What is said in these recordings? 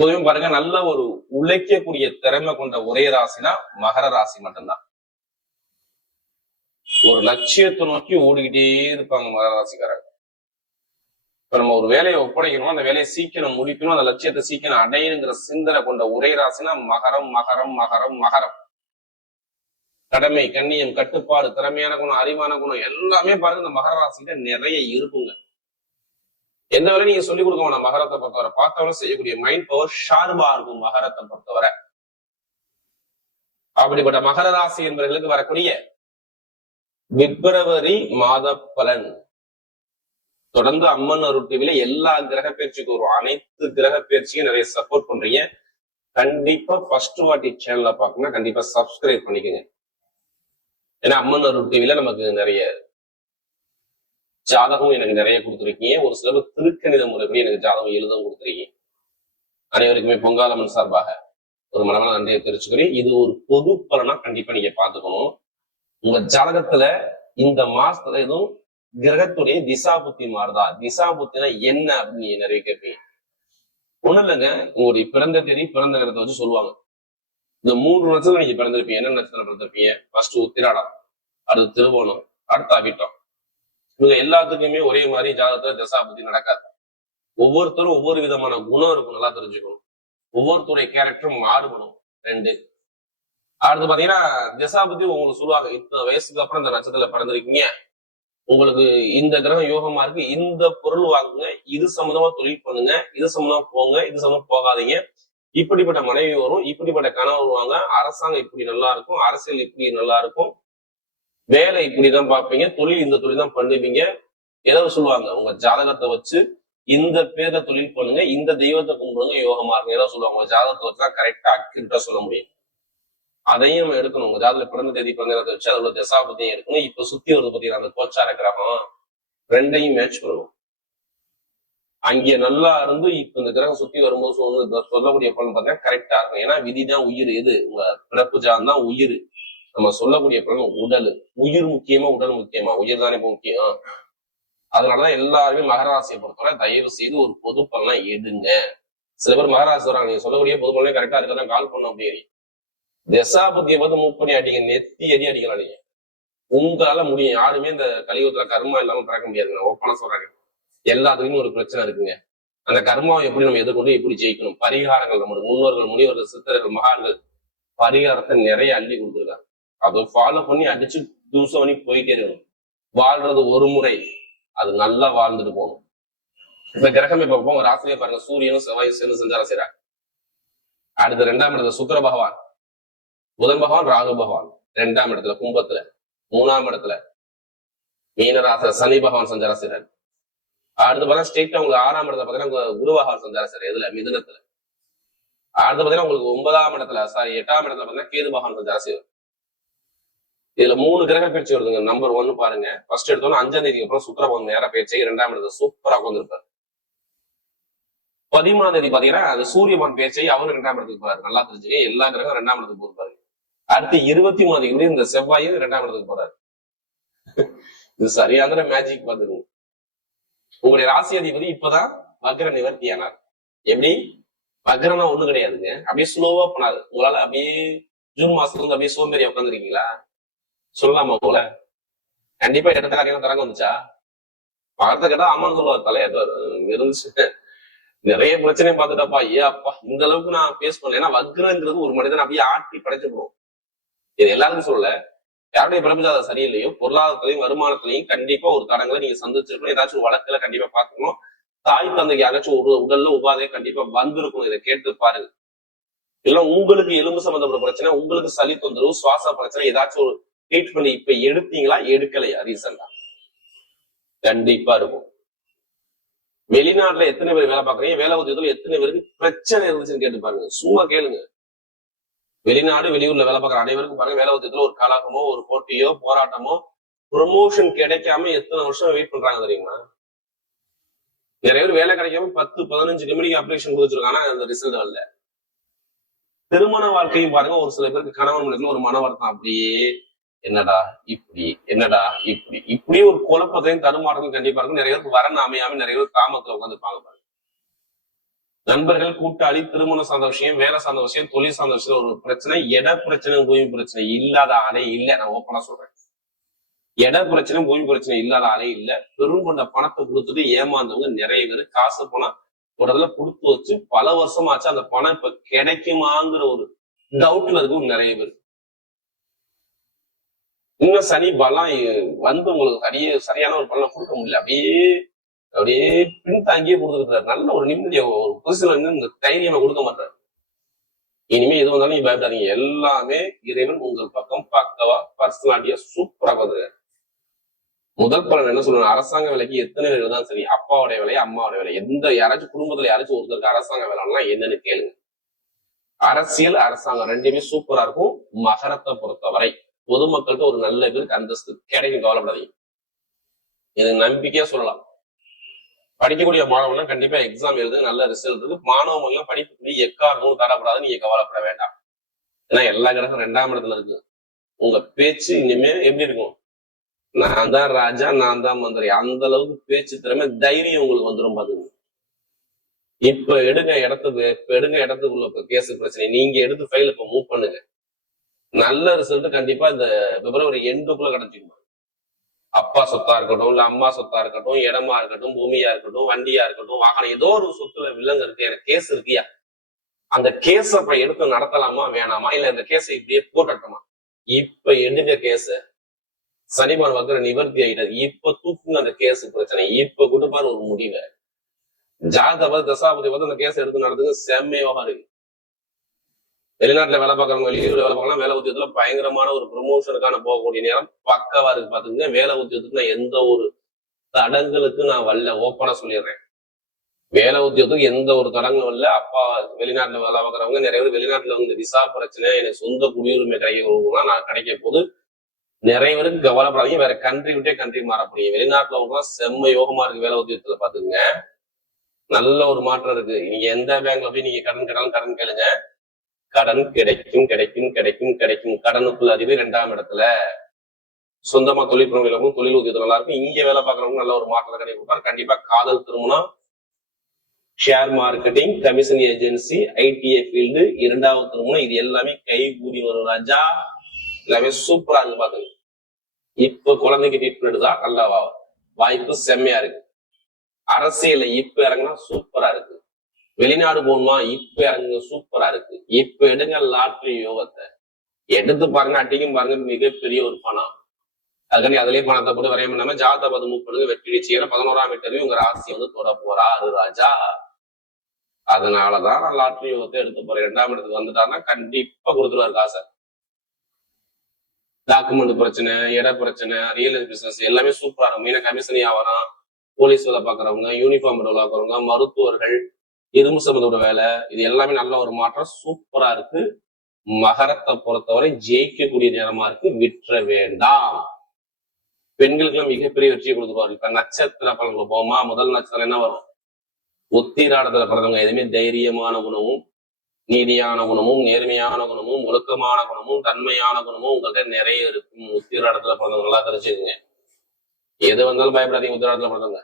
எப்போதுமே பாருங்க, நல்ல ஒரு உழைக்கக்கூடிய திறமை கொண்ட ஒரே ராசினா மகர ராசி மட்டும்தான். ஒரு லட்சியத்தை நோக்கி ஓடிக்கிட்டே இருப்பாங்க மகர ராசிக்காரங்க. இப்ப நம்ம ஒரு வேலையை ஒப்படைக்கணும், அந்த வேலையை சீக்கிரம் முடிக்கணும், அந்த லட்சியத்தை சீக்கிரம் அடையணுங்கிற சிந்தனை கொண்ட ஒரே ராசினா மகரம் மகரம் மகரம் மகரம். கடமை, கண்ணியம், கட்டுப்பாடு, திறமையான குணம், அறிவான குணம் எல்லாமே பாருங்க இந்த மகர ராசிகிட்ட நிறைய இருக்குங்க. எந்த வேலை நீங்க சொல்லிக் கொடுக்க வேணாம். மகரத்தை பொறுத்தவரை பார்த்தவரை செய்யக்கூடிய மைண்ட் பவர் ஷார்பா இருக்கும் மகரத்தை பொறுத்தவரை. அப்படிப்பட்ட மகர ராசி என்பவர்களுக்கு வரக்கூடிய பிப்ரவரி மாத பலன் தொடர்ந்து அம்மன் அருள் டிவில எல்லா கிரக பயிற்சிக்கு வரும். அனைத்து கிரக பயிற்சியும் நிறைய சப்போர்ட் பண்றீங்க. கண்டிப்பா ஃபர்ஸ்ட் வாட்டி சேனல்ல பாக்கணும்னா கண்டிப்பா சப்ஸ்கிரைப் பண்ணிக்கோங்க. ஏன்னா அம்மன் அருள் டிவில நமக்கு நிறைய ஜாதகம் எனக்கு நிறைய கொடுத்துருக்கீங்க. ஒரு சிலர் திருக்கணித முறைப்படி எனக்கு ஜாதகம் எழுதவும் கொடுத்துருக்கீங்க. அனைவருக்குமே பொங்காலம்மன் சார்பாக ஒரு மனமான நன்றியை தெரிவிச்சுக்கிறேன். இது ஒரு பொது பலனா கண்டிப்பா நீங்க பாத்துக்கணும். உங்க ஜாதகத்துல இந்த மாசத்துல எதுவும் கிரகத்துடைய திசா புத்தி மாறுதா? திசா புத்தினா என்ன அப்படின்னு நீங்க நிறைய கேட்பீங்க. ஒண்ணு இல்லைங்க, உங்களுடைய பிறந்த தேதி பிறந்த கிரகத்தை வச்சு சொல்லுவாங்க. இந்த 3 நட்சத்திரம் நீங்க பிறந்திருப்பீங்க. என்ன நட்சத்திரம் பிறந்திருப்பீங்க? ஃபர்ஸ்ட் உத்திராடம், அடுத்து திருவோணம், அடுத்த அவிட்டம். இவங்க எல்லாத்துக்குமே ஒரே மாதிரி ஜாதகத்துல திசா புத்தி நடக்காது. ஒவ்வொருத்தரும் ஒவ்வொரு விதமான குணம் இருக்கும், நல்லா தெரிஞ்சுக்கணும். ஒவ்வொருத்தருடைய கேரக்டரும் மாறுபடும். 2 அடுத்து பாத்தீங்கன்னா திசா புத்தி உங்களுக்கு சொல்லுவாங்க, இத்தனை வயசுக்கு அப்புறம் இந்த நட்சத்திரத்துல பிறந்திருக்கீங்க, உங்களுக்கு இந்த கிரகம் யோகமா இருக்கு, இந்த பொருள் வாங்குங்க, இது சம்பந்தமா தொழில் பண்ணுங்க, இது சம்பந்தமா போங்க, இது சம்பந்தமா போகாதீங்க, இப்படிப்பட்ட மனைவி வரும், இப்படிப்பட்ட கனவு வருவாங்க, அரசாங்கம் இப்படி நல்லா இருக்கும், அரசியல் இப்படி நல்லா இருக்கும், வேலை இப்படிதான் பார்ப்பீங்க, தொழில் இந்த தொழில் தான் பண்ணுவீங்க, ஏதாவது சொல்லுவாங்க. உங்க ஜாதகத்தை வச்சு இந்த பேரை தொழில் பண்ணுங்க, இந்த தெய்வத்தை கும்பிடுங்க, யோகமா இருக்கு, ஏதாவது சொல்லுவாங்க. உங்க ஜாதகத்தை வச்சுதான் கரெக்டா அக்யூரேட்டா சொல்ல முடியும். அதையும் நம்ம எடுக்கணும். உங்க ஜாதகத்துல பிறந்த தேதி பிறந்த நேரத்தை வச்சு அதோட தசாபதியும் எடுக்கணும். இப்ப சுத்தி வருது பாத்தீங்கன்னா அந்த கோச்சார கிரகம், 2ஐயும் மேட்ச் பண்ணுவோம். அங்கே நல்லா இருந்து இப்ப இந்த கிரகம் சுத்தி வரும்போது சொல்லக்கூடிய பலன் பார்த்தீங்கன்னா கரெக்டா இருக்கும். ஏன்னா விதிதான் உயிர். எது? உங்க பிறப்பு ஜாதம் தான் உயிர். நம்ம சொல்லக்கூடிய பலன் உடல். உயிர் முக்கியமா உடல் முக்கியமா? உயிர் தானே இப்ப முக்கியம். அதனாலதான் எல்லாருமே மகராசியை பொறுத்தவரை தயவு செய்து ஒரு பொது பலனா எடுங்க. சில பேர் மகராசி வராங்க, நீங்க சொல்லக்கூடிய பொது பலனே கரெக்டா இருக்கதான் கால் பண்ணோம் அப்படி தசாபதியை பார்த்து மூவ் பண்ணி அடிங்க, நெத்தி அடிக்கலாம். நீங்க உங்களால முடியும். யாருமே இந்த கலியுகத்துல கர்மா இல்லாம பிறக்க முடியாதுங்க. ஓப்பனா சொல்றாங்க. எல்லாத்துக்குமே ஒரு பிரச்சனை இருக்குங்க. அந்த கர்மாவை எப்படி நம்ம எதிர்கொண்டு எப்படி ஜெயிக்கணும்? பரிகாரங்கள் நம்மளுடைய முன்னோர்கள், முனிவர்கள், சித்தர்கள், மகான்கள் பரிகாரத்தை நிறைய அள்ளி கொடுத்துருக்காங்க. அதை ஃபாலோ பண்ணி அடிச்சு தூசம் பண்ணி போயிட்டே இருக்கணும். வாழ்றது ஒரு முறை, அது நல்லா வாழ்ந்துட்டு போகணும். இப்ப கிரகம் இப்ப பார்ப்போம். ராசிரியை பாருங்க, சூரியனும் செவ்வாயும் சேர்ந்து சஞ்சாரம் செய்றாங்க. அடுத்த 2ஆம் இடத்துல சுக்கிர பகவான், புதன் பகவான், ராகு பகவான் 2ஆம் இடத்துல கும்பத்துல, 3ஆம் இடத்துல மீனராச சனி பகவான் சஞ்சாரம் செய்றாரு. அடுத்து பார்த்தா ஸ்ட்ரெயிட்டா உங்களுக்கு 6ஆம் இடத்துல பாத்தீங்கன்னா குரு பகவான் சஞ்சாரம் செய்றாரு. எதுல? மிதுனத்துல. அடுத்து பாத்தீங்கன்னா உங்களுக்கு 9ஆம் இடத்துல 8ஆம் இடத்துல பாத்தீங்கன்னா கேது பகவான் சஞ்சாரம் செய்வார். இதுல 3 கிரக பயிற்சி வருதுங்க. நம்பர் 1 பாருங்க, ஃபர்ஸ்ட் எடுத்தோம்னா 5ஆம் தேதிக்கு அப்புறம் சுக்கிர பகவான் நேர பயிற்சி 2ஆம் இடத்துல சூப்பரா உட்காந்துருப்பாரு. 13ஆம் தேதி பாத்தீங்கன்னா அது சூரிய பகவான் பயிற்சி, அவரு 2ஆம் இடத்துக்கு போறாரு. நல்லா தெரிஞ்சுங்க, எல்லா கிரகம் 2ஆம் இடத்துக்கு போறாரு. அடுத்து 23ஆம் தேதி இந்த செவ்வாயும் 2ஆம் இடத்துக்கு போறாரு. இது சரியான மேஜிக் பாத்துருங்க. உங்களுடைய ராசி அதிபதி இப்பதான் வக்ர நிவர்த்தி ஆனார். எப்படி? வக்ரனா ஒண்ணு கிடையாதுங்க, அப்படியே ஸ்லோவா போனாரு. உங்களால அப்படியே ஜூன் மாசத்துல இருந்து அப்படியே சோம்பேறியா உட்காந்துருக்கீங்களா? சொல்லலாமா போல? கண்டிப்பா இடத்த காரியம் தரங்க வந்துச்சா? பகத்தை கேட்டா ஆமான்னு சொல்லுவார். தலையாட்டுவார். இருந்துச்சு நிறைய பிரச்சனையை பார்த்துட்டாப்பா, அப்பா இந்த அளவுக்கு நான் பேஸ் பண்ணல. ஏன்னா வக்ரங்கிறது ஒரு மனிதன் அப்படியே ஆட்டி படைச்சுப்படும். இது எல்லாருக்கும் சொல்லல. யாருடைய பிறப்புஜாதம் சரியில்லையோ பொருளாதாரத்திலையும் வருமானத்திலையும் கண்டிப்பா ஒரு தடங்களை நீங்க சந்திச்சிருக்கணும். ஏதாச்சும் வழக்குல கண்டிப்பா பாத்துக்கணும். தாய் தந்தைக்கு யாராச்சும் ஒரு உடல்ல உபாதையை கண்டிப்பா வந்திருக்கணும். இதை கேட்டு பாருங்க. இல்ல உங்களுக்கு எலும்பு சம்பந்தப்பட்ட பிரச்சனை, உங்களுக்கு சளி தொந்தரவு, சுவாச பிரச்சனை, ஏதாச்சும் ஒரு ட்ரீட்மெண்ட் இப்ப எடுத்தீங்களா எடுக்கலையா ரீசெண்டா? கண்டிப்பா இருக்கும். வெளிநாட்டுல எத்தனை பேர் வேலை பாக்குறீங்க? வேலை உத்தியோகத்துல எத்தனை பேருக்கு பிரச்சனை இருந்துச்சுன்னு கேட்டு பாருங்க. சும்மா கேளுங்க. வெளிநாடு வெளியூர்ல வேலை பார்க்குற அனைவருக்கும் பாருங்க, வேலை உத்தியத்துல ஒரு கலகமோ ஒரு போட்டியோ போராட்டமோ ப்ரொமோஷன் கிடைக்காம எத்தனை வருஷம் வெயிட் பண்றாங்க தெரியுமா? நிறைய பேர் வேலை கிடைக்காம 10-15 நிமிடம் அப்ளிகேஷன் கொடுத்துருக்காங்க, அந்த ரிசல்ட் வரல. திருமண வாழ்க்கையும் பாருங்க, ஒரு சில பேருக்கு கணவன் மனைவிக்குள்ள ஒரு மன வருத்தம். அப்படியே என்னடா இப்படி, என்னடா இப்படி ஒரு குழப்பத்தையும் தடுமாற்றத்தையும் கண்டிப்பா இருக்கும். நிறைய பேருக்கு வரணும் அமையாம நிறைய பேர் காமத்துல உட்காந்துருப்பாங்க பாருங்க. நண்பர்கள், கூட்டாளி, திருமணம் சார்ந்த விஷயம், வேலை சார்ந்த விஷயம், தொழில் சார்ந்த விஷயம் ஒரு பிரச்சனை. இட பிரச்சனை, பூமி பிரச்சனை இல்லாத ஆளே இல்லை. நான் ஓப்பனா சொல்றேன். இட பிரச்சனை, பூமி பிரச்சனை இல்லாத ஆளே இல்லை. பெரும் கொண்ட பணத்தை கொடுத்துட்டு ஏமாந்தவங்க நிறைய பேர். காசு பணம் ஒரு இடத்துல கொடுத்து வச்சு பல வருஷமாச்சு, அந்த பணம் இப்ப கிடைக்குமாங்கிற ஒரு டவுட்ல இருக்கும் நிறைய பேர். இன்னும் சனி பலம் வந்து உங்களுக்கு சரியான ஒரு பலனை கொடுக்க முடியல. அப்படியே பின்தாங்கியே கொடுத்துருக்காரு. நல்ல ஒரு நிம்மதியை ஒரு புதுசுல இருந்து இந்த தைரியமா கொடுக்க மாட்டாரு. இனிமே எது வந்தாலும் நீங்க பயப்படாதீங்க. எல்லாமே இறைவன் உங்கள் பக்கம் பக்கவா பர்சனாலிட்டியா சூப்பரா பார்த்துருக்காரு. முதல் பலன் என்ன சொல்லணும், அரசாங்க வேலைக்கு எத்தனை பேர் தான் சரி, அப்பாவுடைய வேலை, அம்மாவுடைய வேலை, யாராச்சும் குடும்பத்துல யாராச்சும் ஒருத்தருக்கு அரசாங்க வேலைன்னா என்னன்னு கேளுங்க. அரசியல், அரசாங்கம் ரெண்டுமே சூப்பரா இருக்கும். மகரத்தை பொறுத்தவரை பொதுமக்கள்கிட்ட ஒரு நல்ல பேருக்கு அந்தஸ்து கிடைக்கும், கவலைப்படாதீங்க. இது நம்பிக்கையா சொல்லலாம். படிக்கக்கூடிய மாணவனா கண்டிப்பா எக்ஸாம் எழுது, நல்ல ரிசல்ட் இருக்கு. மாணவர்கள் படிப்பு எக்காரணமும் தரப்படாது, நீங்க கவலைப்பட வேண்டாம். ஏன்னா எல்லா கிரகம் 2ஆம் இடத்துல இருக்கு. உங்க பேச்சு இனிமே எப்படி இருக்கும், நான் தான் ராஜா, நான் தான் மந்திரி, அந்த அளவுக்கு பேச்சு திறமை, தைரியம் உங்களுக்கு வந்துடும். பாத்துங்க, இப்ப எடுங்க இடத்துக்குள்ள கேஸ் பிரச்சனை நீங்க எடுத்து ஃபைல் இப்ப மூவ் பண்ணுங்க. நல்ல ரிசல்ட் கண்டிப்பா இந்த பிப்ரவரி எண்டுக்குள்ள கிடைச்சிக்கும். அப்பா சொத்தா இருக்கட்டும், இல்ல அம்மா சொத்தா இருக்கட்டும், இடமா இருக்கட்டும், பூமியா இருக்கட்டும், வண்டியா இருக்கட்டும், வாகனம், ஏதோ ஒரு சொத்துல வில்லங்க இருக்கு, எனக்கு கேஸ் இருக்கியா, அந்த கேஸ இப்ப எடுத்து நடத்தலாமா வேணாமா, இல்ல இந்த கேஸை இப்படியே போட்டட்டுமா? இப்ப எடுங்க கேஸ. சனிபான் வக்கிற நிவர்த்தி ஆகிட்டது. இப்ப தூக்குங்க அந்த கேஸ் பிரச்சனை. இப்ப கொடுப்பாரு ஒரு முடிவை. ஜாதக தசாபதி பார்த்து அந்த கேஸ் எடுத்து நடத்துங்க. செம்மையாக இருக்கு. வெளிநாட்டுல வேலை பார்க்கறவங்க, வெளியூர்ல வேலை பார்க்கலாம், வேலை உத்தியோகத்துல பயங்கரமான ஒரு ப்ரொமோஷனுக்கான போகக்கூடிய நேரம் பக்கவா இருக்கு. பாத்துங்க, வேலை உத்தியோகத்துக்கு நான் எந்த ஒரு தடங்களுக்கு நான் வரல, ஓப்பனா சொல்லிடுறேன். வேலை உத்தியோகத்துக்கு எந்த ஒரு தடங்களும் இல்லை. அப்பா வெளிநாட்டுல வேலை பார்க்கறவங்க நிறைய பேர் வெளிநாட்டுல வந்து விசா பிரச்சனை, எனக்கு சொந்த குடியுரிமை கிடைக்கணும்னா நான் கிடைக்க போது நிறைய பேருக்கு கவலைப்படாதீங்க. வேற கண்ட்ரி விட்டே கண்ட்ரி மாறக்கூடிய வெளிநாட்டுல அவங்க செம்ம யோகமா இருக்கு. வேலை உத்தியோகத்துல பாத்துங்க, நல்ல ஒரு மாற்றம் இருக்கு. நீங்க எந்த பேங்க்ல போய் நீங்க கடன் கேட்டாலும் கடன் கேளுங்க, கடன் கிடைக்கும் கிடைக்கும் கிடைக்கும் கிடைக்கும். கடனுக்குள்ள அதிபதி 2ஆம் இடத்துல. சொந்தமா தொழில் பிரமுகம், தொழில் உத்தியோகம் நல்லா இருக்கும். இங்க வேலை பார்க்கறவங்க நல்ல ஒரு மாற்றத்தை கிடைப்பாரு. கண்டிப்பா காதல் திருமணம், share marketing, commission agency, ITI field, 2வது திருமணம், இது எல்லாமே கை கூடி வரும் ராஜா. எல்லாமே சூப்பரா இருக்கு. பாத்துங்க, இப்ப குழந்தைக்கு ட்ரீட்மெண்ட் தான் நல்லா வாய்ப்பு செம்மையா இருக்கு. அரசியல இப்ப இறங்கினா சூப்பரா இருக்கு. வெளிநாடு போகணுமா, இப்ப இறங்குங்க, சூப்பரா இருக்கு. இப்ப எடுங்க லாட்ரி யோகத்தை எடுத்து பாருங்க, அட்டிக்கும் பாருங்க, மிகப்பெரிய ஒரு பணம். அதுக்காண்டி அதுலயே பணத்தை போட்டு வரைய பண்ணாம ஜாதக மூவ் பண்ணுங்க. வெற்றி நிச்சயம் 11ஆம் இன்டர்வியூ உங்க ராசியை வந்து தொட போறாரு ராஜா. அதனாலதான் நான் லாட்ரி யோகத்தை எடுத்து போறேன். 2ஆம் இடத்துக்கு வந்துட்டாருன்னா கண்டிப்பா கொடுத்துருவாரு காசை. டாக்குமெண்ட் பிரச்சனை, இட பிரச்சனை, ரியல் எஸ்டேட் பிசினஸ் எல்லாமே சூப்பரா இருக்கும். மெயினா கமிஷன் வியாபாரம், போலீஸ் வேலை பாக்குறவங்க, யூனிஃபார்ம் வேலை பாக்குறவங்க, மருத்துவர்கள், இரும்பு சம்பந்தோட வேலை, இது எல்லாமே நல்ல ஒரு மாற்றம் சூப்பரா இருக்கு. மகரத்தை பொறுத்தவரை ஜெயிக்கக்கூடிய நேரமா இருக்கு. விற்ற வேண்டாம். பெண்களுக்கு எல்லாம் மிகப்பெரிய வெற்றியை கொடுத்துருவாரு. இப்ப நட்சத்திர பலன்கள் போமா, முதல் நட்சத்திரம் என்ன வரும், உத்திராடத்துல பிறந்தவங்க எதுவுமே தைரியமான குணமும், நீதியான குணமும், நேர்மையான குணமும், ஒழுக்கமான குணமும், தன்மையான குணமும் உங்கள்கிட்ட நிறைய இருக்கும். உத்திராடத்துல பிறந்தவங்க நல்லா தெரிஞ்சுக்குங்க. எது வந்தாலும் பயப்படாதீங்க. உத்திராடத்துல பிறந்தவங்க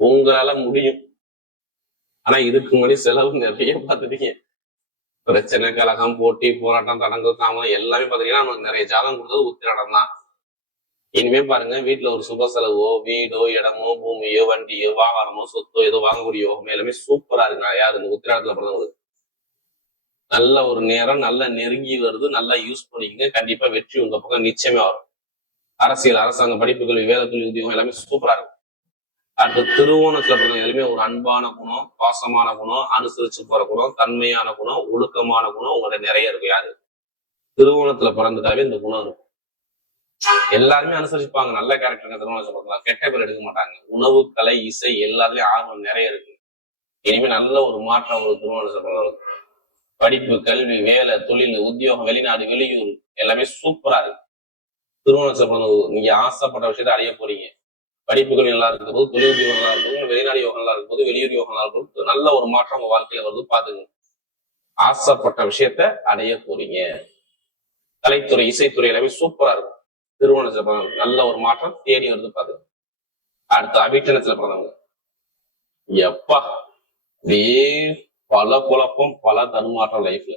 உங்களால முடியும். ஆனா இதுக்கு முன்னாடி செலவு நிறைய பார்த்துட்டீங்க. பிரச்சனை, கலகம், போட்டி, போராட்டம், தடங்கு, தாமதம் எல்லாமே பாத்தீங்கன்னா நமக்கு நிறைய ஜாதகம் கொடுத்தது உத்திராடம் தான். இனிமே பாருங்க, வீட்டுல ஒரு சுப செலவோ, வீடோ, இடமோ, பூமியோ, வண்டியோ, வாகனமோ, சொத்தோ ஏதோ வாங்கக்கூடிய யோகம் எல்லாமே சூப்பரா இருக்கு. யாரு இந்த உத்திராடத்துல பிறந்தவங்களுக்கு நல்ல ஒரு நேரம், நல்ல நெருங்கி வருது. நல்லா யூஸ் பண்ணிக்கங்க. கண்டிப்பா வெற்றி உங்க பக்கம் நிச்சயமே வரும். அரசியல், அரசாங்க, படிப்புகள், வேலை, தொழில், உத்தியோகம் எல்லாமே சூப்பரா இருக்கும். அடுத்து திருவோணத்துல பிறந்த எதுவுமே ஒரு அன்பான குணம், பாசமான குணம், அனுசரிச்சு போற குணம், தன்மையான குணம், ஒழுக்கமான குணம் உங்கள்ட்ட நிறைய இருக்கும். யாரு திருவோணத்துல பிறந்துட்டாவே இந்த குணம் இருக்கும். எல்லாருமே அனுசரிப்பாங்க. நல்ல கேரக்டர் திருவோணத்துல பிறந்தா கெட்ட பேர் எடுக்க மாட்டாங்க. உணவு, கலை, இசை எல்லாத்துலயும் ஆர்வம் நிறைய இருக்கு. இனிமே நல்ல ஒரு மாற்றம் ஒரு திருவோணத்துல பிறந்தவங்களுக்கு. படிப்பு, கல்வி, வேலை, தொழில், உத்தியோகம், வெளிநாடு, வெளியூர் எல்லாமே சூப்பரா இருக்கு. திருவோணத்துல பிறந்தவங்க நீங்க ஆசைப்பட்ட விஷயத்தை அடைய போறீங்க. படிப்புகள் நல்லா இருக்கும் போது, தொழில் யோகம் நல்லா இருக்கும், வெளிநாடு யோகம் நல்லா இருக்கும் போது, வெளியூர் யோகம் நல்லா இருக்கும். நல்ல ஒரு மாற்றம் உங்க வாழ்க்கையில வருது. பாத்துங்க, ஆசைப்பட்ட விஷயத்த அடைய போறீங்க. கலைத்துறை, இசைத்துறை எல்லாமே சூப்பரா இருக்கும். திருவோணத்துல பிறந்தவங்க நல்ல ஒரு மாற்றம் தேடி வருது. பாத்துங்க. அடுத்து அவிட்டனத்துல பிறந்தவங்க எப்பா அப்படியே பல குழப்பம், பல தடுமாற்றம் லைஃப்ல.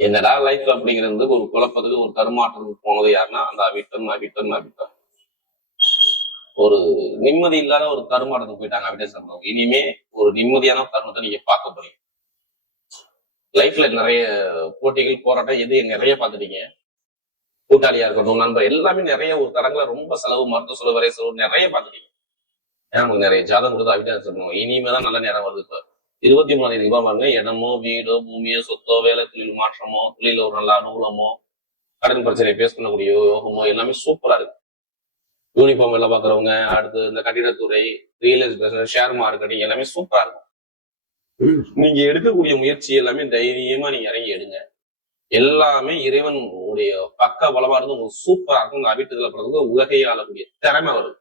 என்னடா லைஃப் அப்படிங்கிறது ஒரு குழப்பத்துக்கு ஒரு தடுமாற்றத்துக்கு போனது யாருன்னா அந்த அவிட்டம். ஒரு நிம்மதி இல்லாத ஒரு தடுமாற்றத்துக்கு போயிட்டாங்க அவிட்டம் சார்ந்தவங்க. இனிமே ஒரு நிம்மதியான தருணத்தை நீங்க பார்க்க போறீங்க. லைஃப்ல நிறைய போட்டிகள், போராட்டம் எது நிறைய பார்த்துட்டீங்க. கூட்டாளியா இருக்கட்டும், நண்பர் எல்லாமே நிறைய ஒரு தரங்களை ரொம்ப செலவு, மருத்துவ செலவு, வரை செலவு நிறைய பார்த்துட்டீங்க. ஏன்னா நமக்கு நிறைய ஜாதகம் கொடுத்து அவிட்டம் சொல்லணும். இனிமேதான் நல்ல நேரம் வருது. இப்ப 23 ரூபாய் பாருங்க, இடமோ வீடோ பூமியோ சொத்தோ வேலை தொழில் மாற்றமோ தொழில ஒரு நல்ல அனுகூலமோ கடன் பிரச்சனை பேஸ் பண்ணக்கூடிய யோகமோ எல்லாமே சூப்பரா இருக்கு. யூனிஃபார்ம் வேலை பாக்குறவங்க, அடுத்து இந்த கட்டிடத்துறை, ரியல் எஸ்டேட், ஷேர் மார்க்கெட்டிங் எல்லாமே சூப்பரா இருக்கும். நீங்க எடுக்கக்கூடிய முயற்சி எல்லாமே தைரியமா நீங்க இறங்கி எடுங்க. எல்லாமே இறைவன் உடைய பக்க பலமா இருந்து உங்களுக்கு சூப்பரா இருக்கும். உங்க அவிட்டத்துல பிறகு உலகையே ஆளக்கூடிய திறமை வருது.